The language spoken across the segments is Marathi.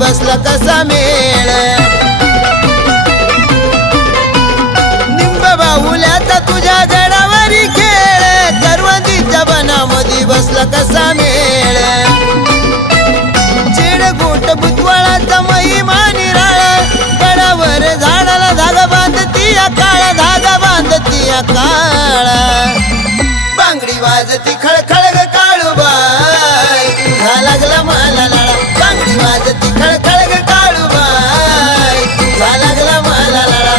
बसला कसा मेळ निंब बाहुल्याचा तुझ्या गडावरी खेळ करवंदीच्या बनामध्ये बसला कसा मेळ चिड गोट भुतवळाचा महिमा निराळ गडावर झाडाला धागा बांधती काळा धागा बांधती काळा बांगडी वाजती खळखळ ग काळूबाई तुझा लागला मला लाडा बांगडी वाजती खळखळ ग काळूबाई तुझा लागला मला लाडा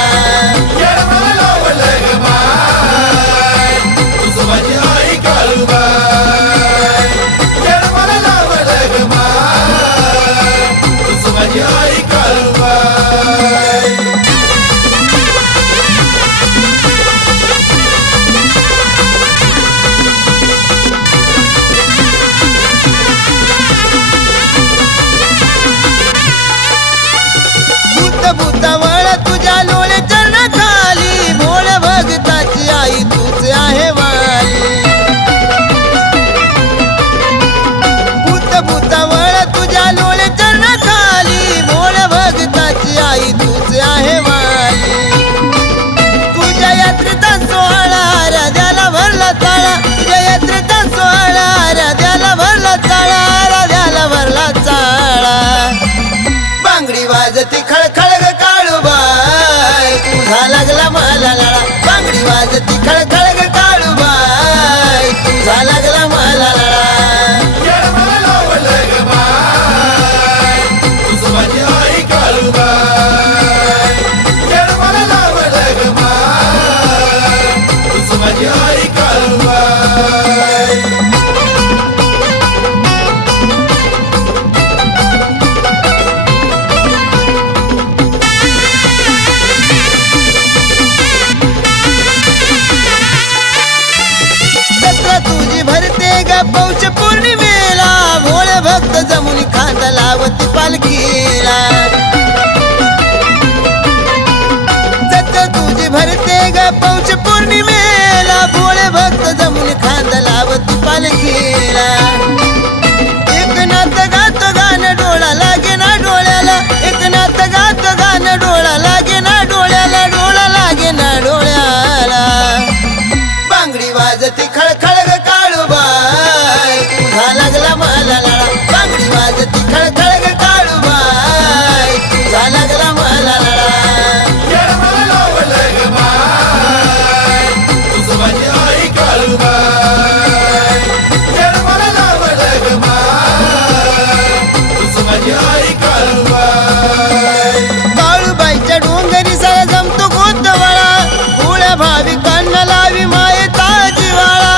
भूतावळ तुझ्या लोळे चरणाखाली भोळ भगताची आई तूच आहे वाली भूतावळ तुझ्या लोळे चरणाखाली भोळ भगताची आई तूच आहे वाली तुझ्या यात्रेचा सोहळा राध्याला भरला ताळा तुझ्या यात्रेचा सोहळा राध्याला भरला ताळा राध्याला भरला चाळा बांगडी वाजती खळखळ ग काळूबाई तुझा लागला मला लाडा बांगडी वाजती खळखळ ग काळूबाई तुझा लागला मला लाडा तुझी भरते ग पौष पौर्णिमेला भोळे भक्त जमुनी खांदा लावती पालखीला तुझी भरते ग पौष पौर्णिमेला भोळे भक्त जमुनी खांदा लावती पालखीला एक नाथ गात गाणं डोळा लागे ना डोळ्याला एक नाथ गात गाणं डोळा लागे ना डोळ्याला डोळा लागे ना डोळ्याला बांगडी वाजती खळखळ ग काळूबाई तुझा लागला मला लाडा बांगडी वाजती खळखळ ग काळूबाई तुझा लागला मला लाडा काळूबाईच्या डोंगरी सळ जमतो गोंधवळा पुळ्या भाविकांना लावी मायेचा जिवाळा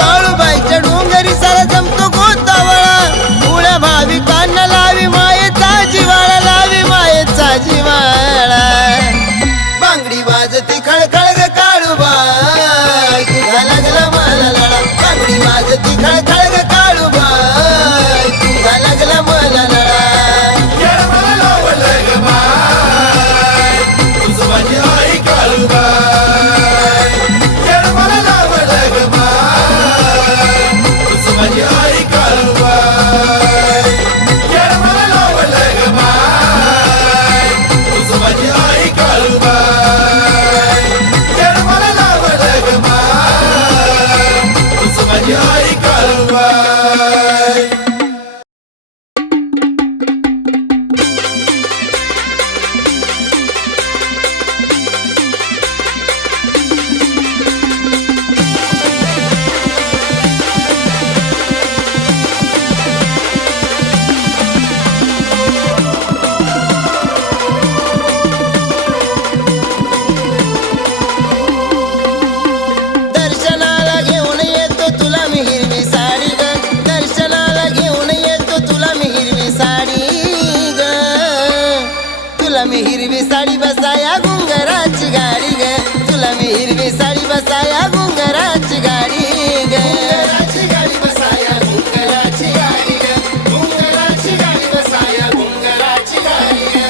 काळूबाईच्या डोंगरी सळ जमतो गोंधवळा पुळ्या भाविकांना लावी मायेचा जिवाळा लावी मायेचा जिवाळा बांगडी वाजती खळखळ ग काळूबाई तुझा लागला मला लाडा बांगडी वाजती खळखळ ग काळूबाई तुझा लागला मला लाडा मी हिरवी साडी बसाया घुंगराची गाडी ग तुला मी हिरवी साडी बसाया घुंगराची गाडी ग घुंगराची गाडी बसाया घुंगराची गाडी ग घुंगराची गाडी बसाया घुंगराची गाडी ग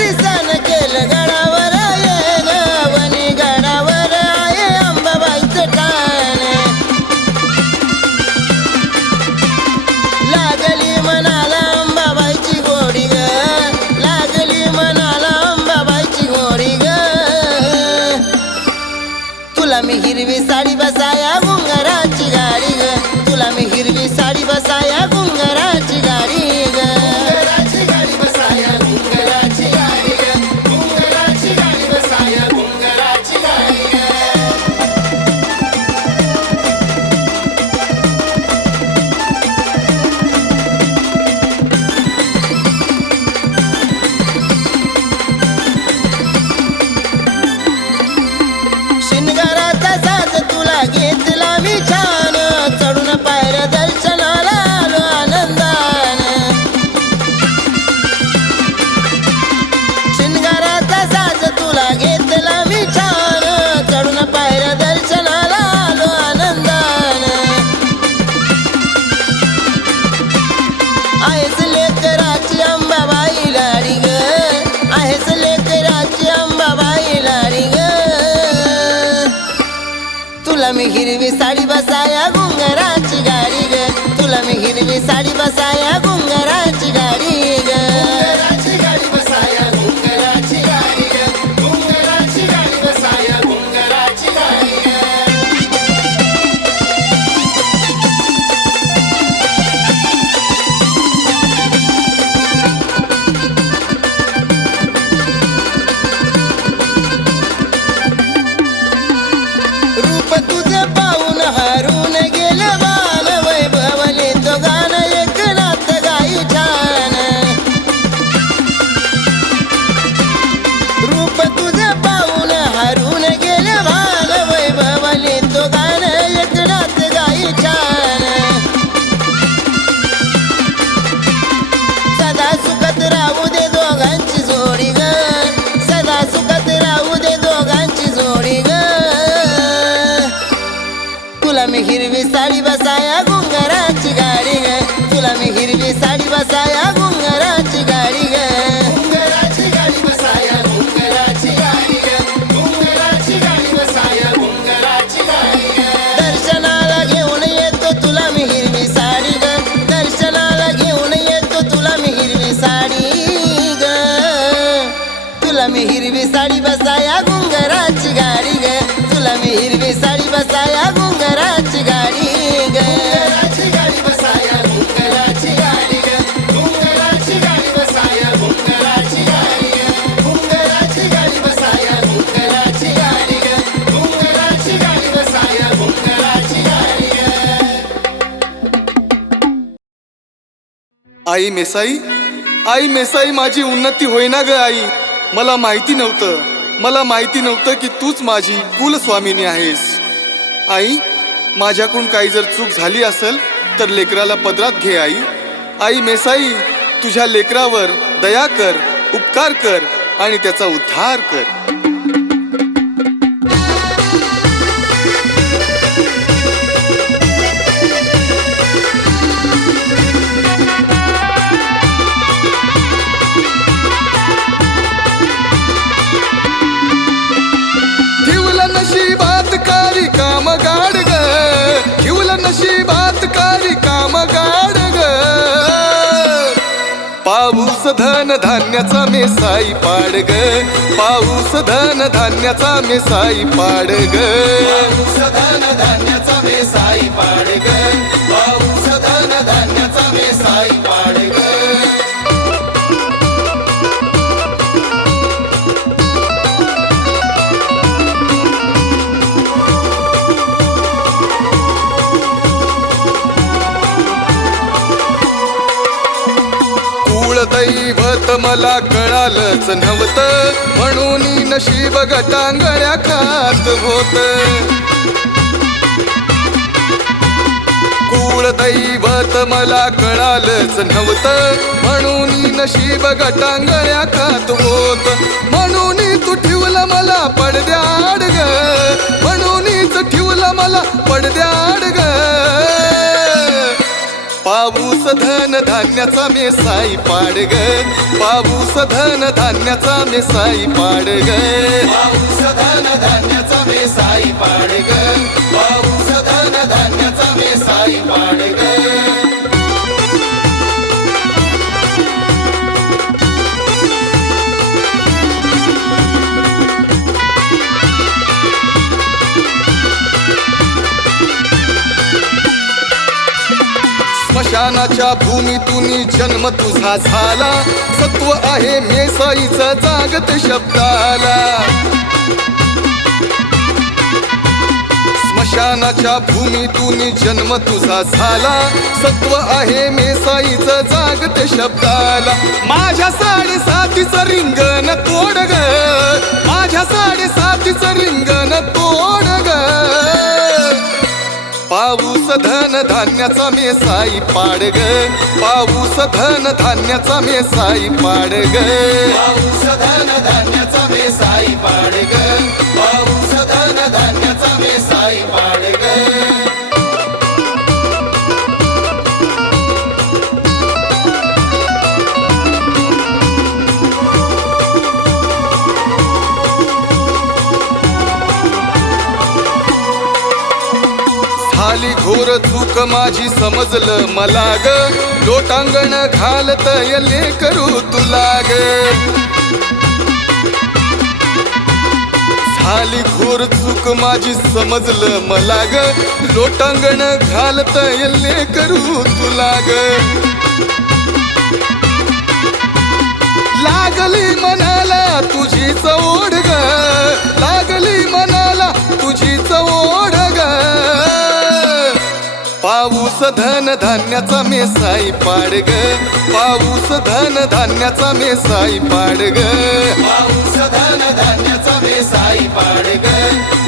रिसान केलं गडावर येन वनी गडावर आहे अंबाबाईचं टाण लागली मनाला अंबाबाईची गोडी ग लागली मनाला अंबाबाईची गोडी ग तुला मी हिरवी साडी बसाया घुंगराची गाडी ग तुला मी हिरवी साडी बसाया घुंगराची गाडी ग घुंगराची गाडी बसाया घुंगराची गाडी ग घुंगराची गाडी बसाया घुंगराची गाडी ग शिनगाराचा साज तुला घेतला मी छान चढून पायऱ्या दर्शनाला आलो आनंदान शिनगाराचा साज तुला घेतला मी छान चढून पायऱ्या दर्शनाला आलो आनंदान आहेस लेकराची अंबाबाई लाडी ग आहेस लेकराची अंबाबाई लाडी ग तुला मी हिरवी साडी बसाया घुंगराची गाडी ग तुला मी हिरवी साडी बसाया घुंगराची गाडी ग घुंगराची गाडी बसाया घुंगराची गाडी ग घुंगराची गाडी बसाया घुंगराची गाडी ग रूप तुझं पाहून हरून गेलं बाण वैभवले तो गाणं एकनाथ गाई छान रूप तुझं पाहून हरून गेलं बाण वैभवले तो गाणं एकनाथ गाई छान सदा सुखत राहू दे दोघांची जोडी ग सदा सुखत राहू दे दोघांची जोडी ग तुला मी हिरवी साडी बसाया घुंगराची गाडी ग तुला मी हिरवी साडी बसाया घुंगराची गाडी ग घुंगराची गाडी बसाया घुंगराची गाडी ग घुंगराची गाडी बसाया घुंगराची गाडी ग दर्शनाला घेऊन येतो तुला मी हिरवी साडी ग दर्शनाला घेऊन येतो तुला मी हिरवी साडी ग तुला मी हिरवी साडी बसाया घुंगराची गाडी ग तुला मी हिरवी साडी बसाया घुंगराची गाडी ग घुंगराची गाडी बसाया घुंगराची गाडी ग घुंगराची गाडी बसाया घुंगराची गाडी ग घुंगराची गाडी बसाया घुंगराची गाडी ग घुंगराची गाडी बसाया घुंगराची गाडी ग आई मेसाई माझी उन्नती होईना ग आई मला माहिती नव्हतं की तूच माझी कुलस्वामिनी आहेस आई माझ्याकडून काही जर चूक झाली असेल तर लेकराला पदरात घे आई मेसाई तुझ्या लेकरावर दया कर उपकार कर आणि त्याचा उद्धार कर नशिबात कारी काम गाड ग ठेवलं नशिबात कारी काम गाड ग पाऊस धन धान्याचा मेसाई पाड ग पाऊस धन धान्याचा मेसाई पाड ग पाऊस धन धान्याचा मेसाई पाड ग पाऊस धन धान्याचा मेसाई पाड ग दैवत मला कळालंच नव्हतं म्हणून नशीब गटांगळ्या खात होत कुळ दैवत मला कळालंच नव्हतं म्हणून नशीब गटांगळ्या खात होत म्हणून तू ठेवलं मला पडद्याड ग म्हणूनच ठेवलं मला पडद्याड ग पाऊस धन धान्याचा मेसाई पाड ग पाऊस धन धान्याचा मेसाई पाड ग पाऊस धन धान्याचा मेसाई पाड ग पाऊस धन धान्याचा मेसाई पाड ग स्मशानाच्या भूमीतून जन्म तुझा झाला सत्व आहे मेसाईचा जागत शब्दाला स्मशानाच्या भूमीतून जन्म तुझा झाला सत्व आहे मेसाईचा जागत शब्दाला माझ्या 7.5 रिंगण तोड ग माझ्या 7.5 रिंगण तोड ग पाऊस धन धान्याचा मेसाई पाड ग पाऊस धन धान्याचा मेसाई पाड ग पाऊस धन धान्याचा मेसाई पाड ग पाऊस धन धान्याचा मेसाई पाड ग झाली घोर चूक माझी समजलं मला ग लोटांगण घालत यले करू तुला ग झाली घोर चूक माझी समजलं मला ग लोटांगण घालत यले करू तुला ग लागली मनाला तुझी चवड ग लागली मनाला तुझी चवड ग पाऊस धन धान्याचा मेसाई पाड ग पाऊस धन धान्याचा मेसाई पाड ग पाऊस धन धान्याचा मेसाई पाड ग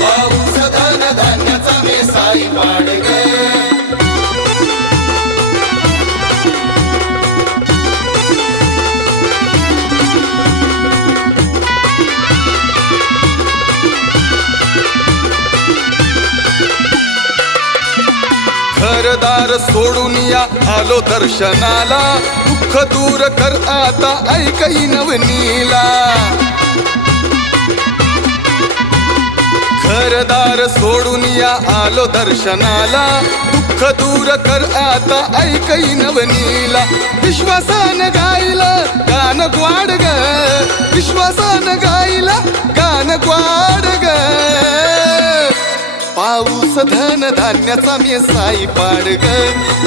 पाऊस धन धान्याचा मेसाई पाड ग घरदार सोडून या आलो दर्शनाला दुःख दूर कर आता ऐकई नवनीला घरदार सोडून या आलो दर्शनाला दुःख दूर कर आता ऐकई नवनीला विश्वासान गायला गान ग्वाड ग विश्वासान गायला गान ग्वाड ग पाऊस धन धान्याचा मेसाई पाड ग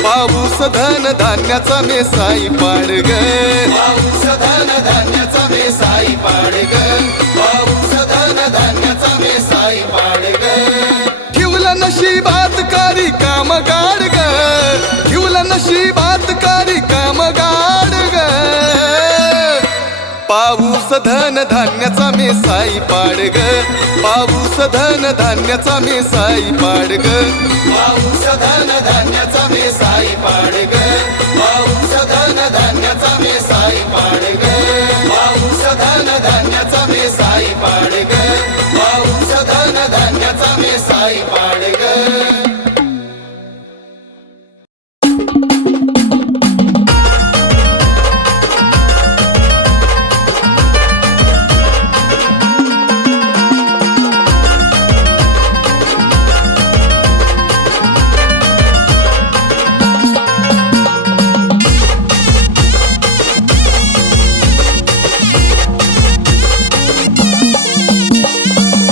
पाऊस धन धान्याचा मेसाई पाड ग पाऊस धन धान्याचा मेसाई पाड ग पाऊस धन धान्याचा मेसाई पाड ग ठेवलं नशिबात कारी काम गाड ग ठेवलं नशिबात कारी काम गाड ग पाऊस धन धान्याचा मेसाई पाड ग पाऊस धन धान्याचा मेसाई पाड ग पाऊस धन धान्याचा मेसाई पाड ग पाऊस धन धान्याचा मेसाई पाड ग पाऊस धन धान्याचा मेसाई पाड ग पाऊस धन धान्याचा मेसाई पाड ग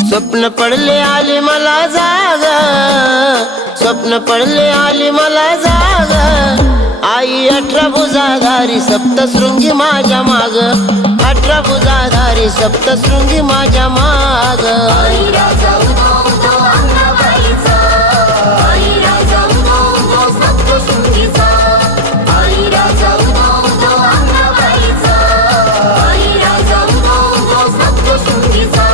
स्वप्न पडले आली मला जाग स्वप्न पडले आली मला जाग आई 18 भुजाधारी सप्तशृंगी माझ्या माग 18 भुजाधारी सप्तशृंगी माझ्या माग आई राजा उदो उदो अंगबाईचा आई राजा उदो उदो सप्तशृंगीचा आई राजा उदो उदो अंगबाईचा आई राजा उदो उदो सप्तशृंगीचा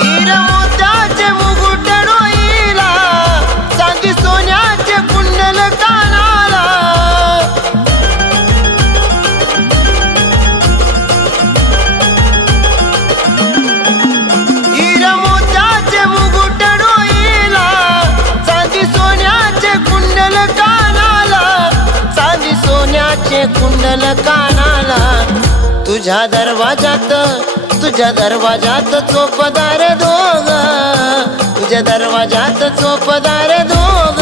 हिरवा कुंडल कानाला, तुझ्या दरवाजात चोपदार दोघ, तुझ्या दरवाजात चोपदार दोघ.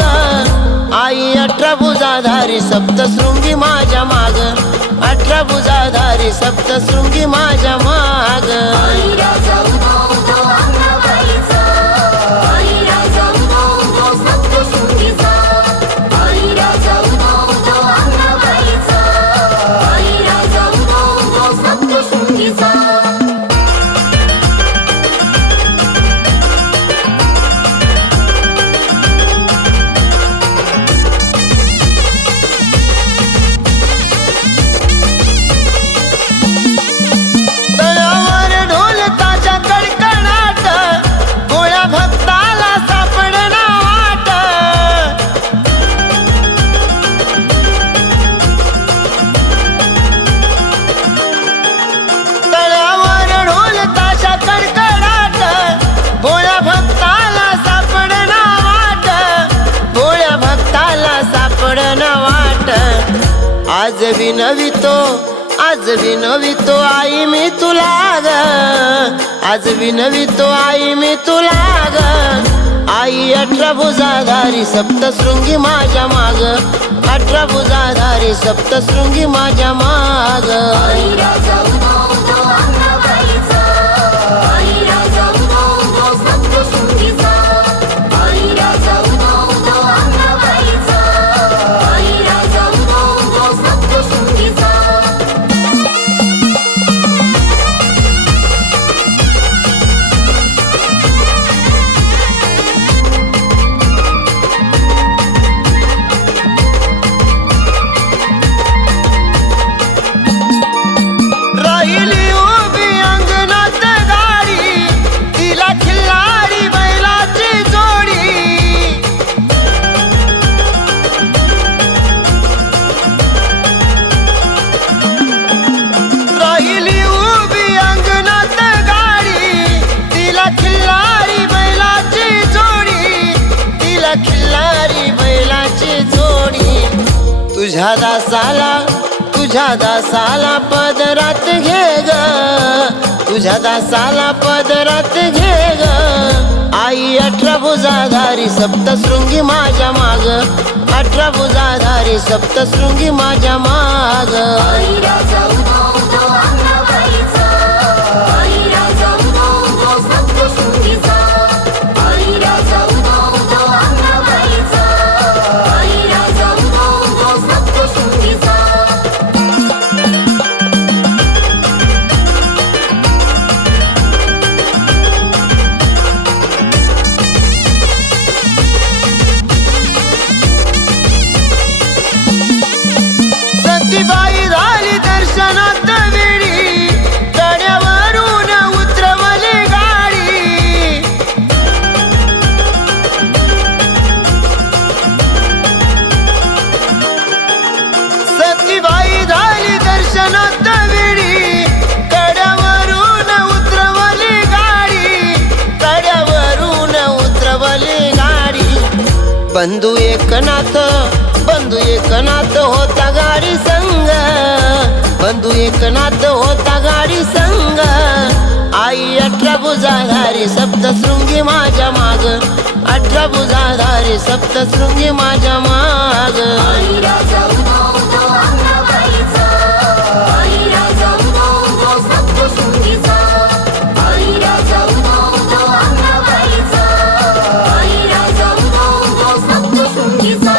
आई 18 भुजाधारी सप्तशृंगी माझ्या माग, 18 भुजाधारी सप्तशृंगी माझ्या माग. आई राजा उदो उदो अंबाबाईचा, आई राजा उदो उदो सप्तशृंगीचा, आई राजा उदो उदो अंबाबाईचा, आई राजा उदो उदो सप्तशृंगीचा. तळावर ढोल ताच्या कडकडाट, भोळ्या भक्ताला सापडना वाट. तळावर ढोल ताच्या कडकडाट, भोळ्या भक्ताला सापडना वाट, भोळ्या भक्ताला सापडना वाट. आज विनवितो आई मी तुला ग, आज विनवितो आई मी तुला ग. आई 18 भुजाधारी सप्तशृंगी माझ्या माग, 18 भुजाधारी सप्तशृंगी माझ्या माग. आई राजा उदो उदो अंबाबाईचा, आई राजा उदो उदो सप्तशृंगीचा, आई राजा उदो उदो अंबाबाईचा, आई राजा उदो उदो सप्तशृंगीचा. राहिली उभी अंगणात गाडी, तिला खिल्लारी बैलाची जोडी. राहिली उभी अंगणात गाडी, तिला खिल्लारी बैलाची जोडी, तिला खिल्लारी बैलाची जोडी. तुझ्या दासाला पदरात घे ग, तुझ्या दासाला पदरात घे ग. आई 18 भुजाधारी सप्तशृंगी माझ्या माग, 18 भुजाधारी सप्तशृंगी माझ्या माग. आई राजा उदो उदो अंबाबाईचा, आई राजा उदो उदो सप्तशृंगीचा, आई राजा उदो उदो अंबाबाईचा, आई राजा उदो उदो सप्तशृंगीचा. सतीबाई झाली दर्शनात वेळी, कड्यावरून उतरवली गाडी. सतीबाई झाली दर्शनात वेळी, कड्यावरून उतरवली गाडी, कड्यावरून उतरवली गाडी. बंधू एकनाथ होता गाडी संग, बंधू एकनाथ होता गाडी संग. आई 18 भुजाधारी सप्तशृंगी माझ्या माग, 18 भुजाधारी सप्तशृंगी माझ्या माग. आई राजा उदो उदो अंबाबाईचा, आई राजा उदो उदो सप्तशृंगीचा, आई राजा उदो उदो अंबाबाईचा, आई राजा उदो उदो सप्तशृंगीचा.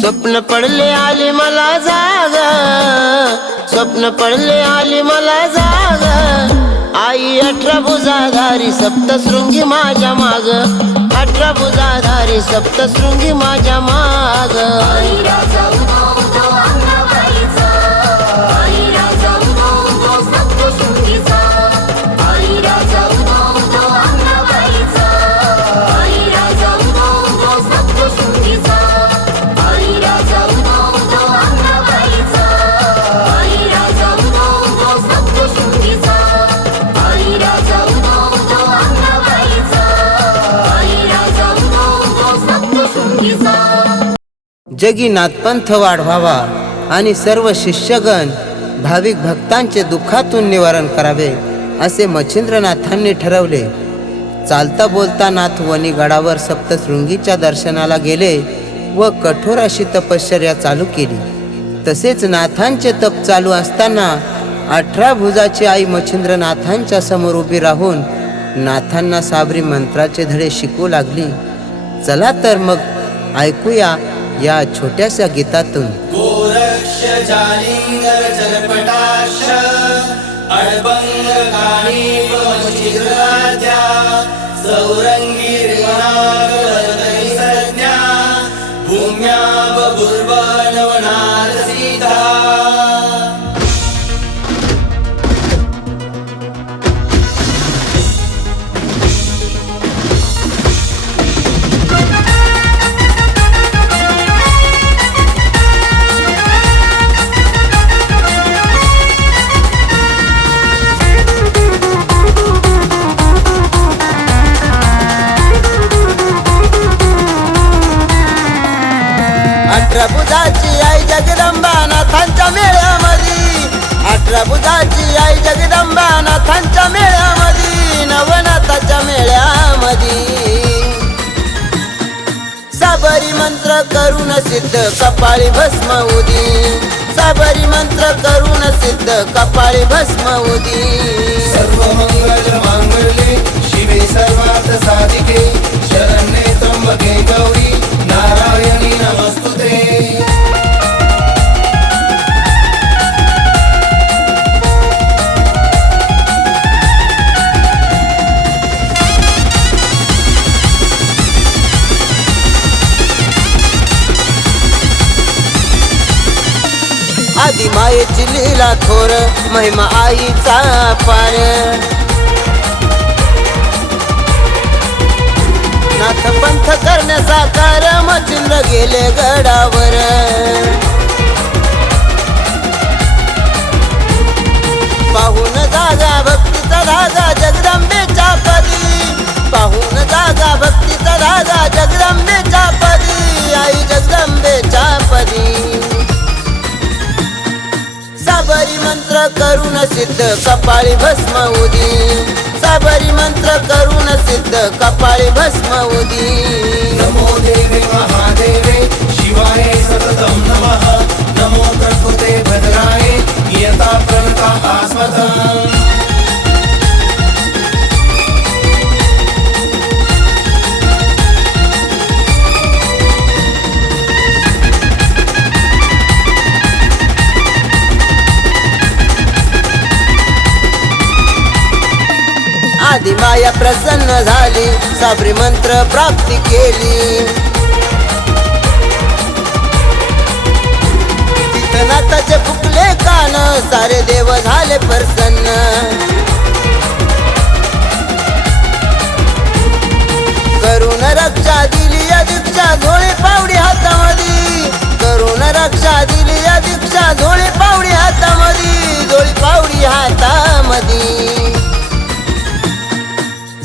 स्वप्न पडले आली मला जाग, स्वप्न पडले आली मला जाग. आई 18 भुजाधारी सप्तशृंगी माझ्या माग, 18 भुजाधारी सप्तशृंगी माझ्या माग. आई राजा उदो उदो अंबाबाईचा, आई राजा उदो उदो सप्तशृंगीचा, आई राजा उदो उदो अंबाबाईचा, जगी नाथपंथ वाढवावा आणि सर्व शिष्यगण भाविक भक्तांचे दुःखातून निवारण करावे असे मच्छिंद्रनाथांनी ठरवले. चालता बोलता नाथ वनी गडावर सप्तशृंगीच्या दर्शनाला गेले व कठोर अशी तपश्चर्या चालू केली. तसेच नाथांचे तप चालू असताना 18 भुजाची आई मच्छिंद्रनाथांच्या समोर उभी राहून नाथांना साबरी मंत्राचे धडे शिकवू लागली. चला तर मग ऐकूया या छोट्याशा गीतातून. गोरक्ष जालिंगर जलपटाक्ष अडबंग काणीप मच्छिंद्राद्या सौरंगी रिमनागरदरी संज्ञा भूम्या बभुर्वनवनाद सीता. भुजाची आई जगदंबा नाथांच्या मेळ्यामध्ये, 18 भुजाची आई जगदंबा नाथांच्या मेळ्यामध्ये, नवनाथाच्या मेळ्यामध्ये. साबरी मंत्र करून सिद्ध कपाळी भस्म उदी, साबरी मंत्र करून सिद्ध कपाळी भस्म उदी. सर्व मंगल मांगल्ये शिवे सर्वार्थ साधिके शरण्ये त्र्यंबके गौरी नारायणी नमस्तुते. आदि मायेची लीला थोर महिमा आईचा पार. नाथ पंथ करण्या साकार मच्छिंद्र गेले गडावर. पाहून जागा भक्तीचा धागा जगदंबेच्या पदी, पाहून जागा भक्तीचा धागा जगदंबेच्या पदी, आई जगदंबेच्या पदी. साबरी मंत्र करून सिद्ध कपाळी भस्म उदी, साबरी मंत्र करून सिद्ध कपाळी भस्म उदी. नमो देवे महादेवे शिवाय सततं नमः. नमो प्रकृते भद्राय यथा प्रणता आस्मदम्. आदि माया प्रसन्न झाली साबरी मंत्र प्राप्ती केली. तिथं नाथाचे फुकले कान सारे देव झाले प्रसन्न. करून रक्षा दिली या दीक्षा झोळी पावडी हातामध्ये, करून रक्षा दिली या दीक्षा झोळी पावडी हातामध्ये, झोळी पावडी हातामध्ये.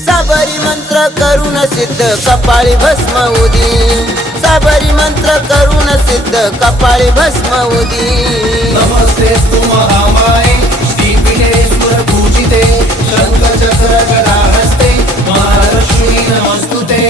साबरी मंत्र करून सिद्ध कपाळी भस्म उदी, साबरी मंत्र करून सिद्ध कपाळी भस्म उदी. नमस्तेस्तु महामाये श्रीपीठे सुरपूजिते शंखचक्र गदाहस्ते महालक्ष्मी नमस्तुते.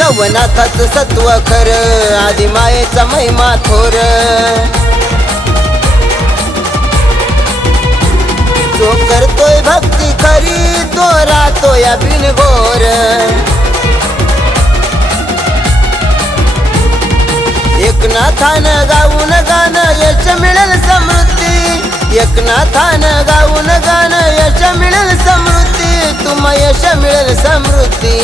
नवनाथाचं सत्व खर आदि मायेचा महिमा थोर. जो करतोय भक्ती खरी तो राहतोय बिनघोर. एकनाथानं गाऊन गाणं यश मिळेल समृद्धी, एकनाथानं गाऊन गाणं यश मिळेल समृद्धी, तुम्हा यश मिळेल समृद्धी.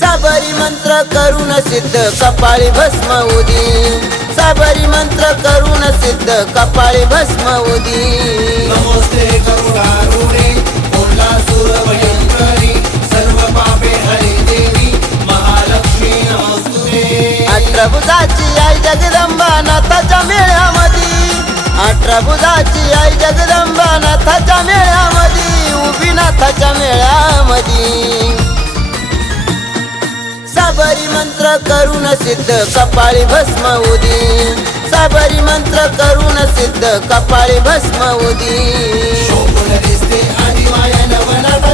साबरी मंत्र करून सिद्ध कपाळी भस्म उदी, साबरी मंत्र करून सिद्ध कपाळी भस्म उदी. नमस्ते करुणारूढे कोल्हासूर भयंकरी सर्व पापे हरी देवी महा बुधाची आई जगदंबा नाथाच्या मेळ्यामध्ये उभी नाथाच्या मेळ्यामध्ये साबरी मंत्र करून सिद्ध कपाळी भस्म उदी साबरी मंत्र करून सिद्ध कपाळी भस्म उदी शोभून दिसते आदिमाया नवनाथ